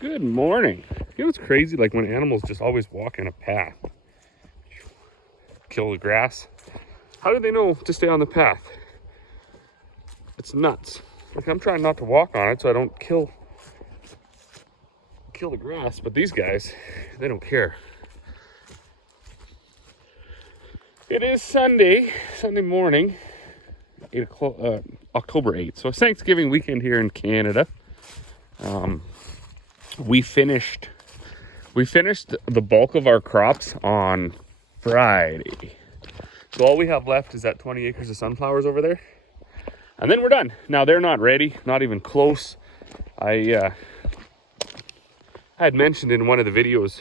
Good morning. You know what's crazy? Like when animals just always walk in a path, kill the grass. How do they know to stay on the path? It's nuts. Like I'm trying not to walk on it so I don't kill the grass, but these guys, they don't care. It is Sunday morning, 8 o'clock, October 8th. So it's Thanksgiving weekend here in Canada. We finished the bulk of our crops on Friday. So all we have left is that 20 acres of sunflowers over there. And then we're done. Now they're not ready, not even close. I had mentioned in one of the videos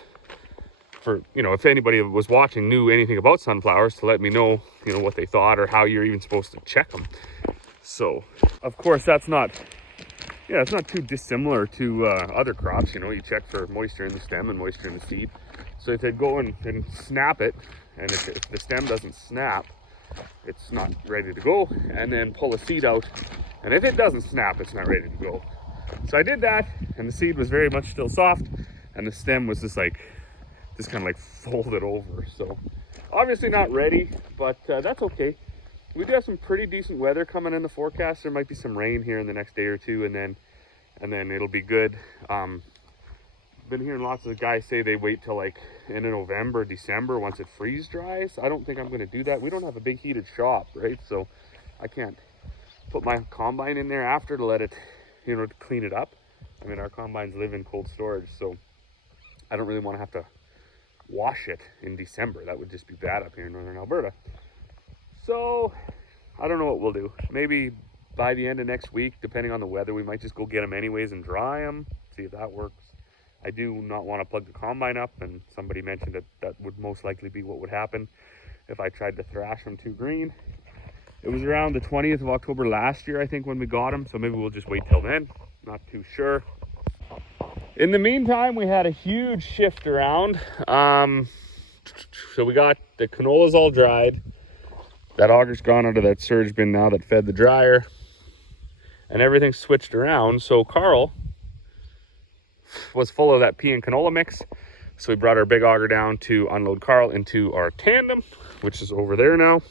for, if anybody was watching knew anything about sunflowers to let me know, what they thought or how you're even supposed to check them. So, of course, that's not, it's not too dissimilar to other crops. You check for moisture in the stem and moisture in the seed. So if they go and snap it, and if the stem doesn't snap, it's not ready to go, and then pull the seed out, and if it doesn't snap, it's not ready to go. So I did that, and the seed was very much still soft, and the stem was just kind of like folded over. So obviously not ready, but that's okay. We do have some pretty decent weather coming in the forecast. There might be some rain here in the next day or two, and then it'll be good. Been hearing lots of guys say they wait till like end of November, December once it freeze dries. I don't think I'm going to do that. We don't have a big heated shop, right? So I can't put my combine in there after to let it, to clean it up. I mean, our combines live in cold storage, so I don't really want to have to wash it in December. That would just be bad up here in northern Alberta. So I don't know what we'll do. Maybe by the end of next week, depending on the weather, we might just go get them anyways and dry them, see if that works. I do not want to plug the combine up, and somebody mentioned that would most likely be what would happen if I tried to thrash them too green. It was around the 20th of October last year, I think, when we got them, so maybe we'll just wait till then. Not too sure. In the meantime, we had a huge shift around. So we got the canolas all dried. That auger's gone out of that surge bin now that fed the dryer, and everything switched around. So Carl was full of that pea and canola mix, so we brought our big auger down to unload Carl into our tandem, which is over there now.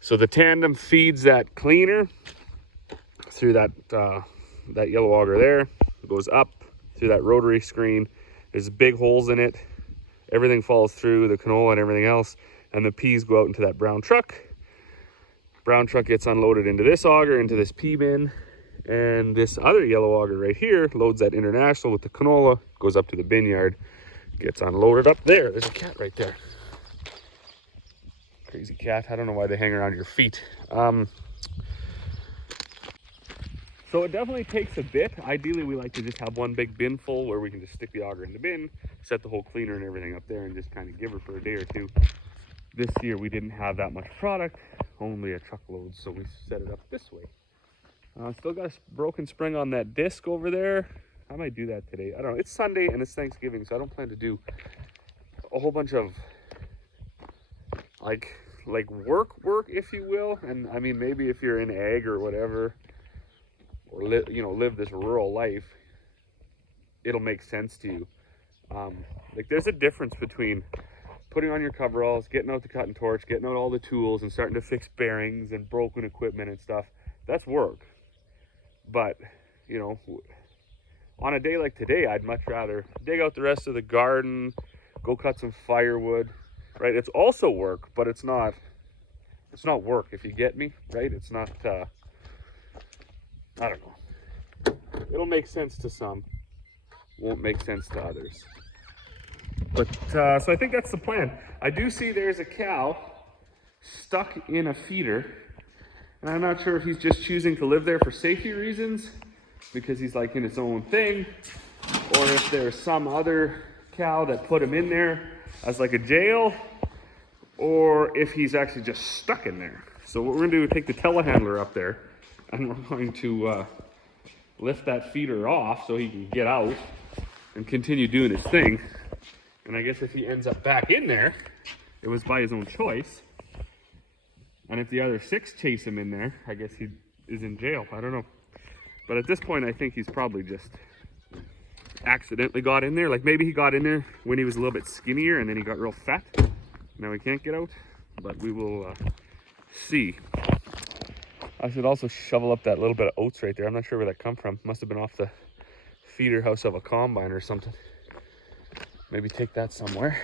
So the tandem feeds that cleaner through that yellow auger there. It goes up through that rotary screen. There's big holes in it. Everything falls through, the canola and everything else, and the peas go out into that brown truck. Brown truck gets unloaded into this auger, into this pea bin, and this other yellow auger right here loads that international with the canola, goes up to the bin yard, gets unloaded up there. There's a cat right there. Crazy cat. I don't know why they hang around your feet. So it definitely takes a bit. Ideally, we like to just have one big bin full where we can just stick the auger in the bin, set the whole cleaner and everything up there, and just kind of give her for a day or two. This year, we didn't have that much product, only a truckload, so we set it up this way. Still got a broken spring on that disc over there. I might do that today. I don't know. It's Sunday and it's Thanksgiving, so I don't plan to do a whole bunch of like work, if you will. And I mean, maybe if you're in ag or whatever, or live this rural life, it'll make sense to you. Like there's a difference between putting on your coveralls, getting out the cutting torch, getting out all the tools and starting to fix bearings and broken equipment and stuff. That's work. But, on a day like today, I'd much rather dig out the rest of the garden, go cut some firewood, right? It's also work, but it's not work, if you get me, right? It's not, I don't know. It'll make sense to some, won't make sense to others. But, so I think that's the plan. I do see there's a cow stuck in a feeder, and I'm not sure if he's just choosing to live there for safety reasons, because he's like in his own thing, or if there's some other cow that put him in there as like a jail, or if he's actually just stuck in there. So what we're gonna do is take the telehandler up there, and we're going to lift that feeder off so he can get out and continue doing his thing. And I guess if he ends up back in there, it was by his own choice. And if the other 6 chase him in there, I guess he is in jail. I don't know. But at this point, I think he's probably just accidentally got in there. Like maybe he got in there when he was a little bit skinnier and then he got real fat. Now he can't get out, but we will see. I should also shovel up that little bit of oats right there. I'm not sure where that come from. Must have been off the feeder house of a combine or something. Maybe take that somewhere.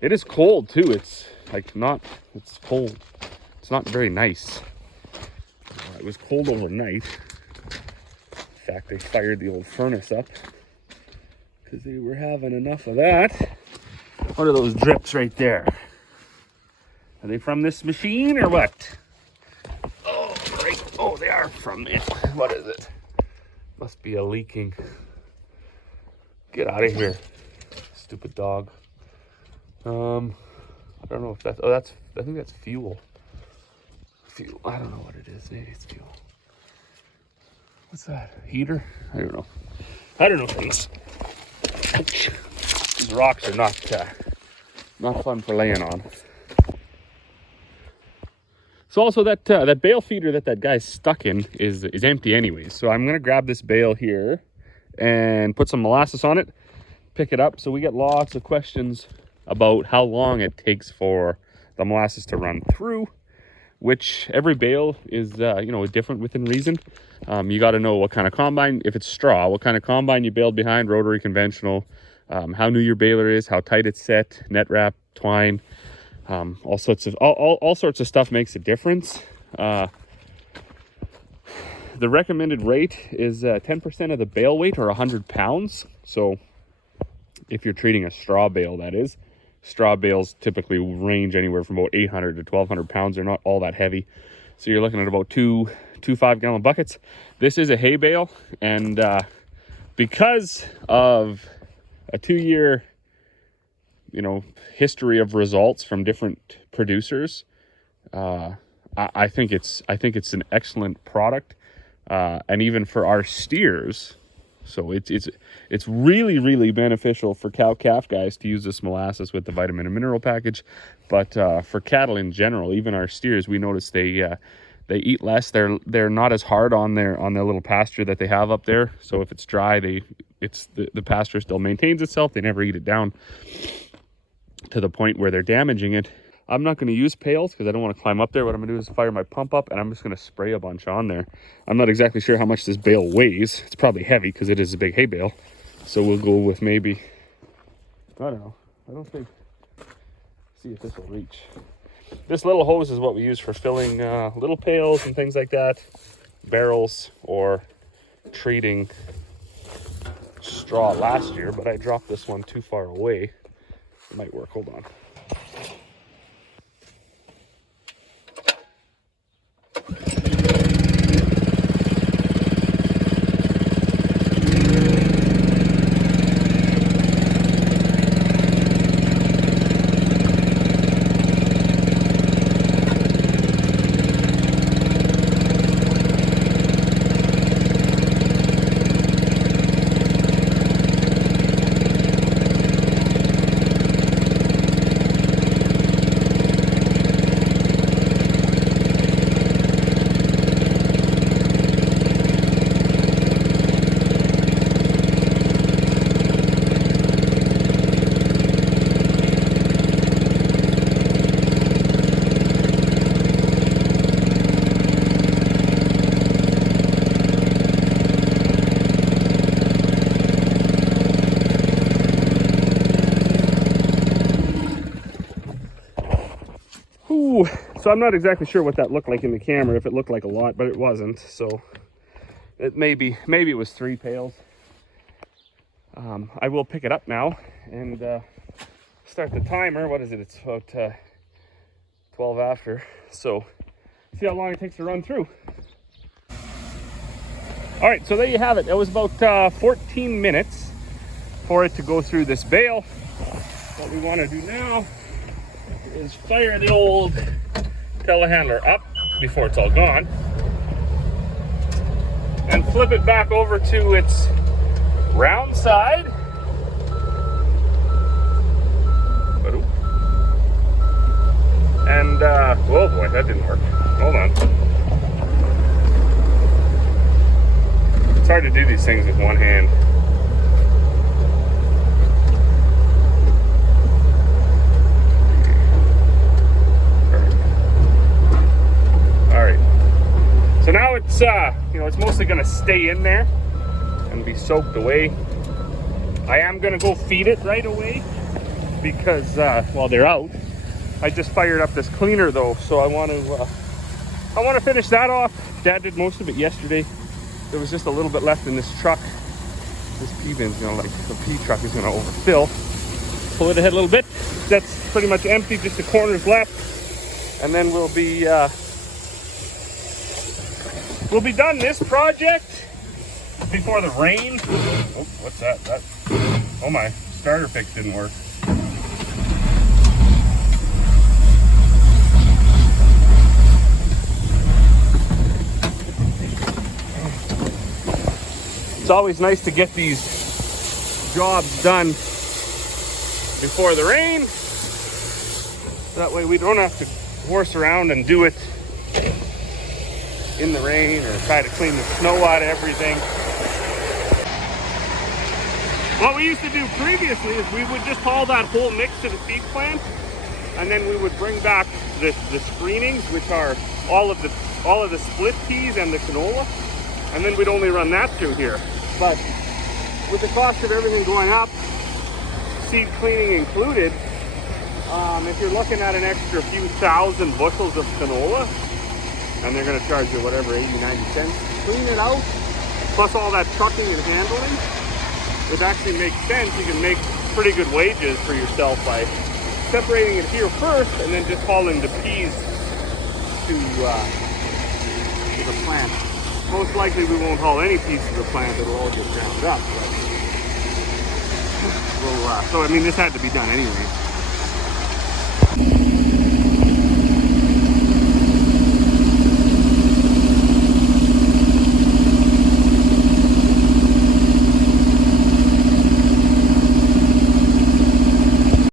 It is cold too. It's like it's cold. It's not very nice. It was cold overnight. In fact, they fired the old furnace up because they were having enough of that. What are those drips right there? Are they from this machine or what? Oh, right. Oh, they are from it. What is it? Must be a leaking. Get out of here, stupid dog. I don't know if that's, I think that's fuel. Fuel, I don't know what it is. Maybe it's fuel. What's that? Heater? I don't know. I don't know things. These rocks are not fun for laying on. So also that bale feeder that guy's stuck in is empty anyways. So I'm gonna grab this bale here and put some molasses on it, pick it up. So we get lots of questions about how long it takes for the molasses to run through, which every bale is different within reason. You got to know what kind of combine. If it's straw, what kind of combine you baled behind, rotary, conventional, how new your baler is, how tight it's set, net wrap, twine, all sorts of stuff makes a difference. The recommended rate is 10% of the bale weight, or 100 pounds. So if you're treating a straw bale, that is. Straw bales typically range anywhere from about 800 to 1,200 pounds. They're not all that heavy. So you're looking at about two 5-gallon buckets. This is a hay bale, and because of a 2-year, history of results from different producers, I think it's an excellent product, and even for our steers. So it's really, really beneficial for cow-calf guys to use this molasses with the vitamin and mineral package. But for cattle in general, even our steers, we notice they eat less. They're not as hard on their little pasture that they have up there. So if it's dry, the pasture still maintains itself. They never eat it down to the point where they're damaging it. I'm not going to use pails because I don't want to climb up there. What I'm going to do is fire my pump up, and I'm just going to spray a bunch on there. I'm not exactly sure how much this bale weighs. It's probably heavy because it is a big hay bale. So we'll go with maybe, I don't know. I don't think, see if this will reach. This little hose is what we use for filling little pails and things like that, barrels, or treating straw last year, but I dropped this one too far away. It might work. Hold on. So I'm not exactly sure what that looked like in the camera, if it looked like a lot, but it wasn't. So it maybe it was 3 pails. I will pick it up now and start the timer. What is it? It's about 12 after. So see how long it takes to run through. All right, so there you have it. It was about 14 minutes for it to go through this bale. What we want to do now is fire the old telehandler up before it's all gone and flip it back over to its round side. And oh boy, that didn't work. Hold on. It's hard to do these things with one hand. So now it's, you know, it's mostly gonna stay in there and be soaked away. I am gonna go feed it right away because, well, they're out. I just fired up this cleaner though, so I want to finish that off. Dad did most of it yesterday. There was just a little bit left in this truck. This pea bin's gonna, like, the pea truck is gonna overfill. Pull it ahead a little bit. That's pretty much empty, just the corners left. And then we'll be done this project before the rain. Oh, what's that? Oh my, starter fix didn't work. It's always nice to get these jobs done before the rain. That way we don't have to horse around and do it in the rain or try to clean the snow out of everything. What we used to do previously is we would just haul that whole mix to the feed plant, and then we would bring back the screenings, which are all of the split peas and the canola, and then we'd only run that through here. But with the cost of everything going up, seed cleaning included, if you're looking at an extra few thousand bushels of canola, and they're going to charge you whatever, 80, 90 cents to clean it out, plus all that trucking and handling, it actually makes sense. You can make pretty good wages for yourself by separating it here first and then just hauling the peas to the plant. Most likely we won't haul any peas to the plant, it'll all get ground up. But we'll, so I mean, this had to be done anyway.